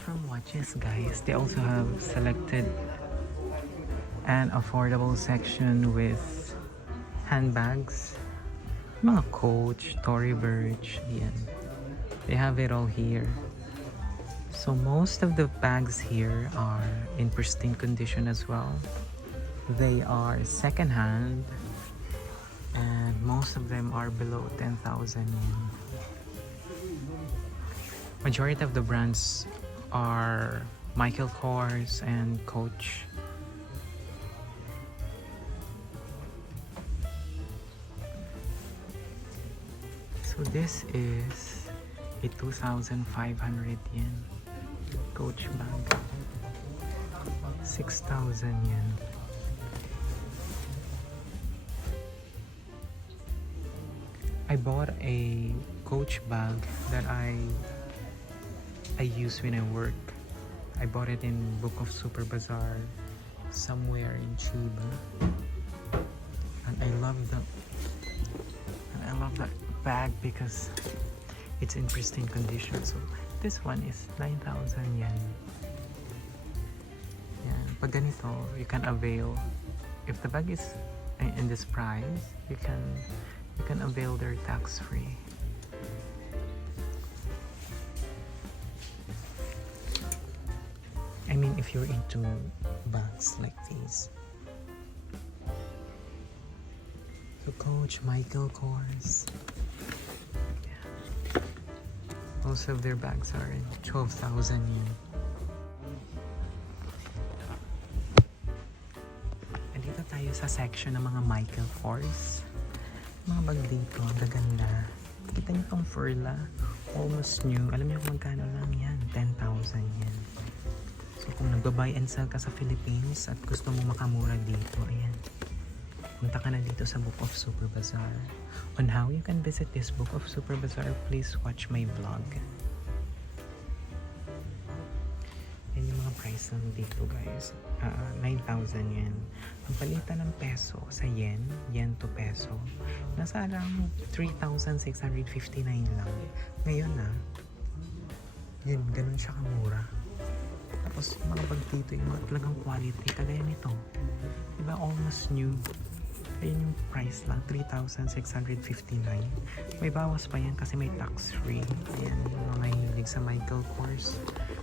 from watches, guys, they also have selected an affordable section with handbags. Mga Coach, Tory Burch, yan. They have it all here. So most of the bags here are in pristine condition as well. They are second-hand and most of them are below 10,000 yen. Majority of the brands are Michael Kors and Coach. So this is a 2,500 yen Coach bag. 6,000 yen. I bought a Coach bag that I use when I work. I bought it in Book of Super Bazaar somewhere in Chiba. And I love that bag because it's in pristine condition. So this one is 9,000 yen. Yan. Pag ganito, you can avail. If the bag is in this price, you can avail their tax-free. I mean, if you're into bags like these. So Coach, Michael Kors. Yeah. Most of their bags are in 12,000 yen. Andito tayo sa section ng mga Michael Kors. Mga bag dito, ang gaganda. Kita niyo tong Furla, almost new. Alam niyo kung magkano lang yan? 10,000 yen. So kung nagba-buy and sell ka sa Philippines at gusto mo makamura dito, ayan. Punta ka na dito sa Book of Super Bazaar. On how you can visit this Book of Super Bazaar, please watch my vlog. Yan yung mga price lang dito, guys. 9,000 yen. Ang palitan ng peso sa yen to peso, nasa around 3,659 lang. Ngayon yan, ganun siya kamura. Tapos yung mga bag dito, yung mga talagang quality, kagaya nito. Diba, almost new. Ayun yung price lang, 3,659. May bawas pa yan kasi may tax-free. Ayan, yung mga hilig sa Michael Kors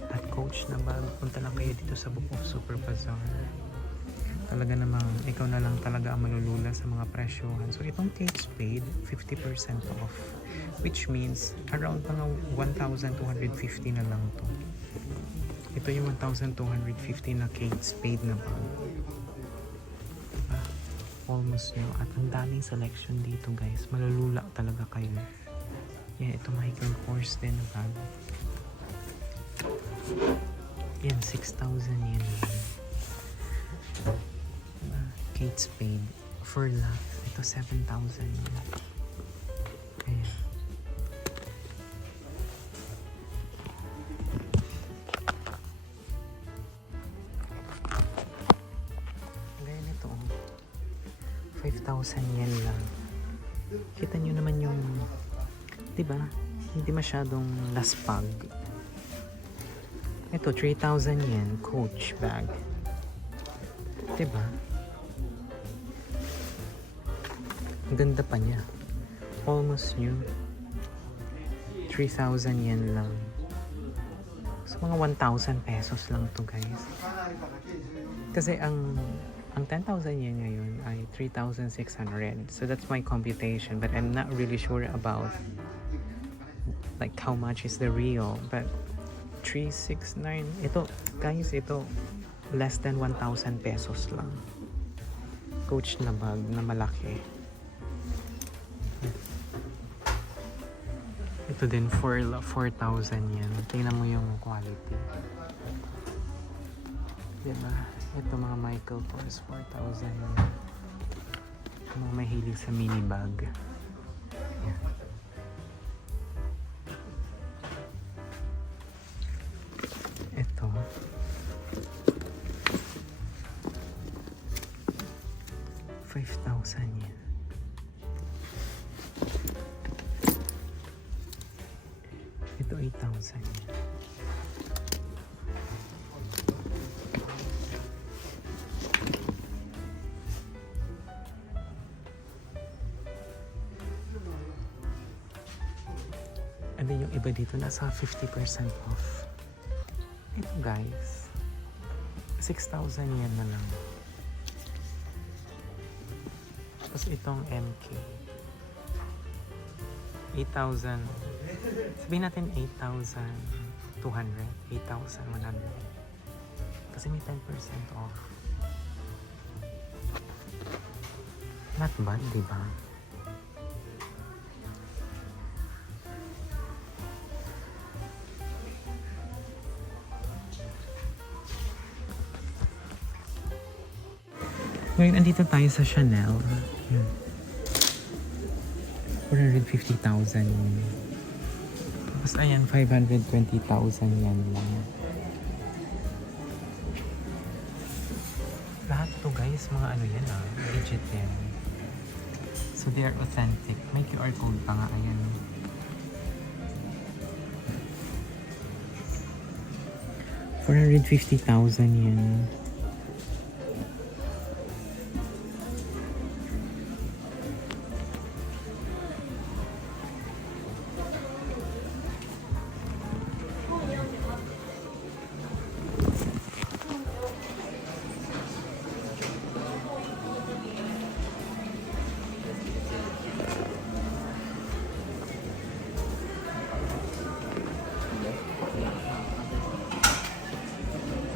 at Coach na bag, punta lang kayo dito sa Book of Super Bazaar. Talaga namang, ikaw na lang talaga ang malulula sa mga presyohan. So itong Kate Spade, 50% off. Which means, around mga 1,250 na lang to. Ito yung 1,250 na Kate Spade na bag. Diba? Almost new. At ang daming selection dito, guys. Malulula talaga kayo. Yan, ito Michael Kors din na bag. Yan, 6,000 yen. Diba? Kate Spade. Furla. Ito, 7,000 yen. Ayan. Gaya nito, 5,000 yen lang. Kita nyo naman yung, diba? Hindi masyadong laspag. Ito, 3,000 yen, Coach bag. Diba? Ang ganda pa niya. Almost new. 3,000 yen lang. So, mga 1,000 pesos lang to, guys. Kasi ang 10,000 yen ngayon ay 3,600. So, that's my computation. But I'm not really sure about like how much is the real. But 369. Ito, guys, ito less than 1,000 pesos lang. Coach na bag na malaki. Ito din for 4,000 yen. Tingnan mo yung quality. Diba? Ito mga Michael Kors, 4,000 yen. Mga mahilig sa mini bag. Yan. Ito. ₱5,000 yen. Ito 8,000 yen. And then yung iba dito nasa 50% off. Ito guys, 6,000 yen na lang. Tapos itong MK, 8,000. Sabihin natin 8,200, 8,100. Kasi may 10% off. Not bad, di ba? Ngayon, andito tayo sa Chanel. 450,000 yun. Tapos ayan, 520,000 yan lang. Lahat to guys, mga ano yan legit yan. So they are authentic. May QR code pa nga, ayan. $450,000 yan.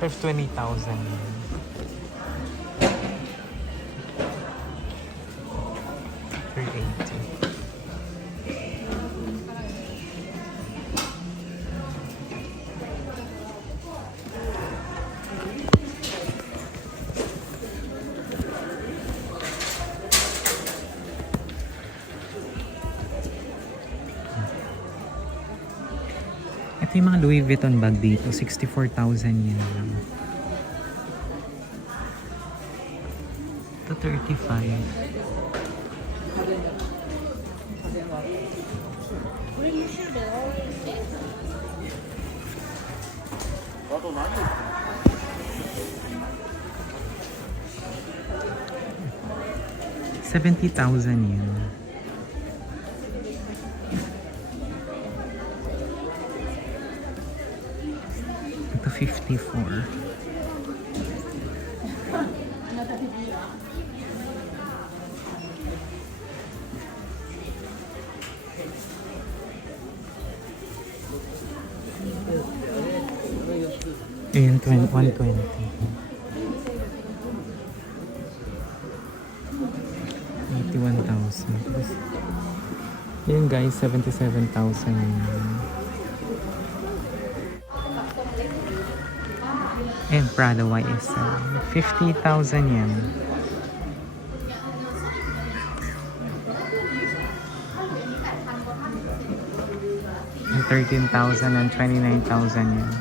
There's 20,000. 380. Ito yung mga Louis Vuitton bag dito, 64,000 yen lang. Ito 35. $70,000 yen. Ito 54. Ayan, 120. $81,000. Ayan guys, 77,000. And Prada YSL, 50,000 yen. And 13,000 and 29,000 yen.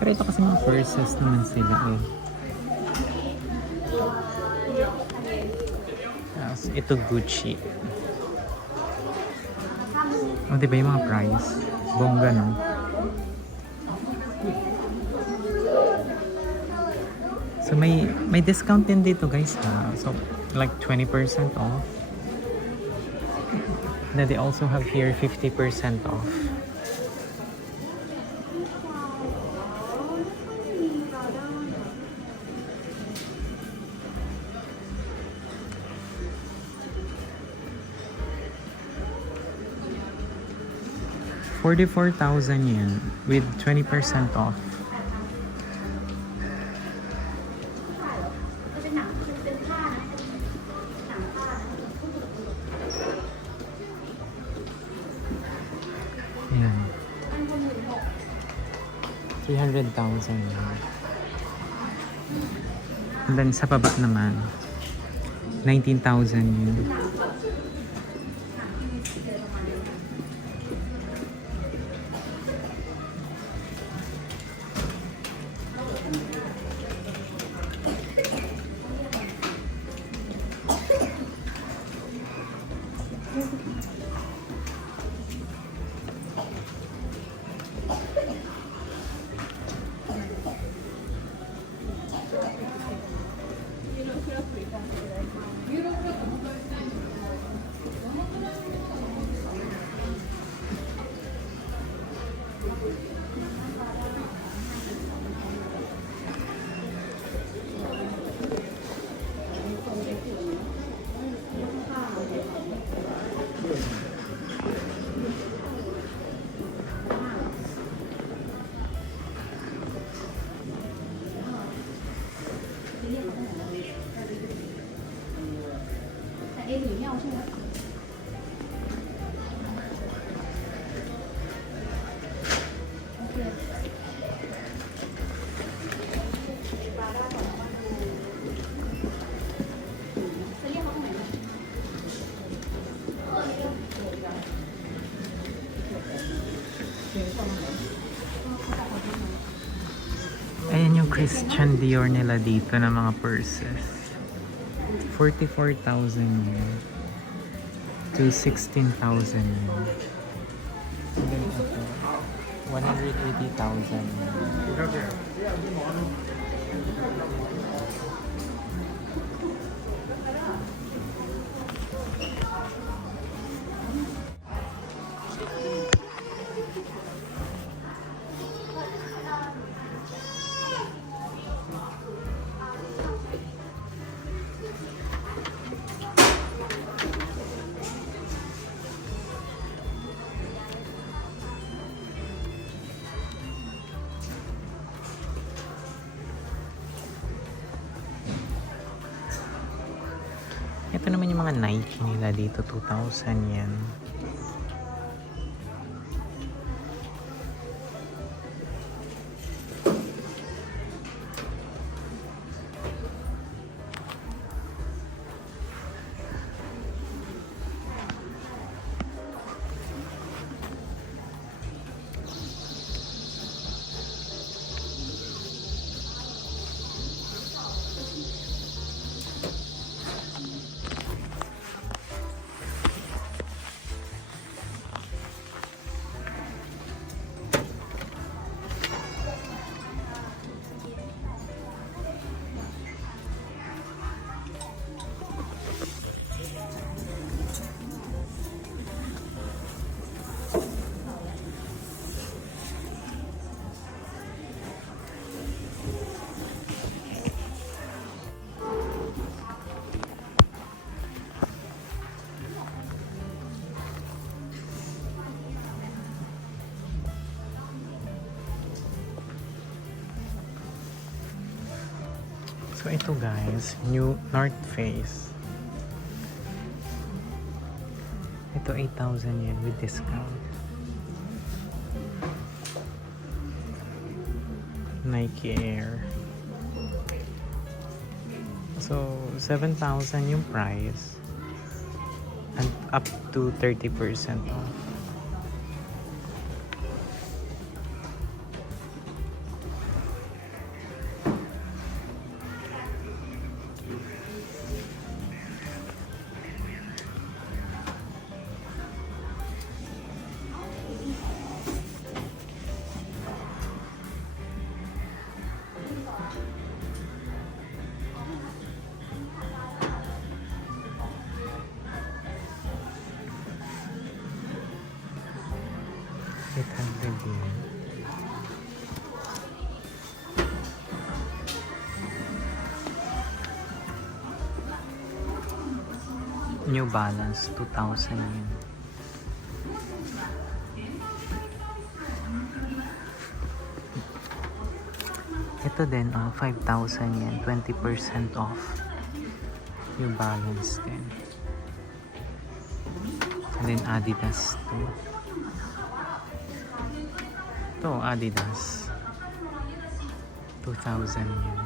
Pero ito kasi mga purses naman sila eh. Tapos ito Gucci. O diba yung mga price? Bongga no? So may discount din dito guys ha. So like 20% off. Then they also have here 50% off. $44,000 yen with 20% off. Ayan. 300,000 yen. And then sa baba naman 19,000 yen. Christian Dior nila dito na mga purses. 44,000 yen to 16,000 yen. And then ito, 180,000 yen. Ito naman yung mga Nike nila dito, 2,000 yen. So ito guys, new North Face. Ito 8,000 yen with discount. Nike Air. So 7,000 yung price and up to 30% off. New Balance 2,000 yen. Ito din 5,000 yen, 20% off. New Balance din. And then Adidas too. Ito Adidas 2,000 yen.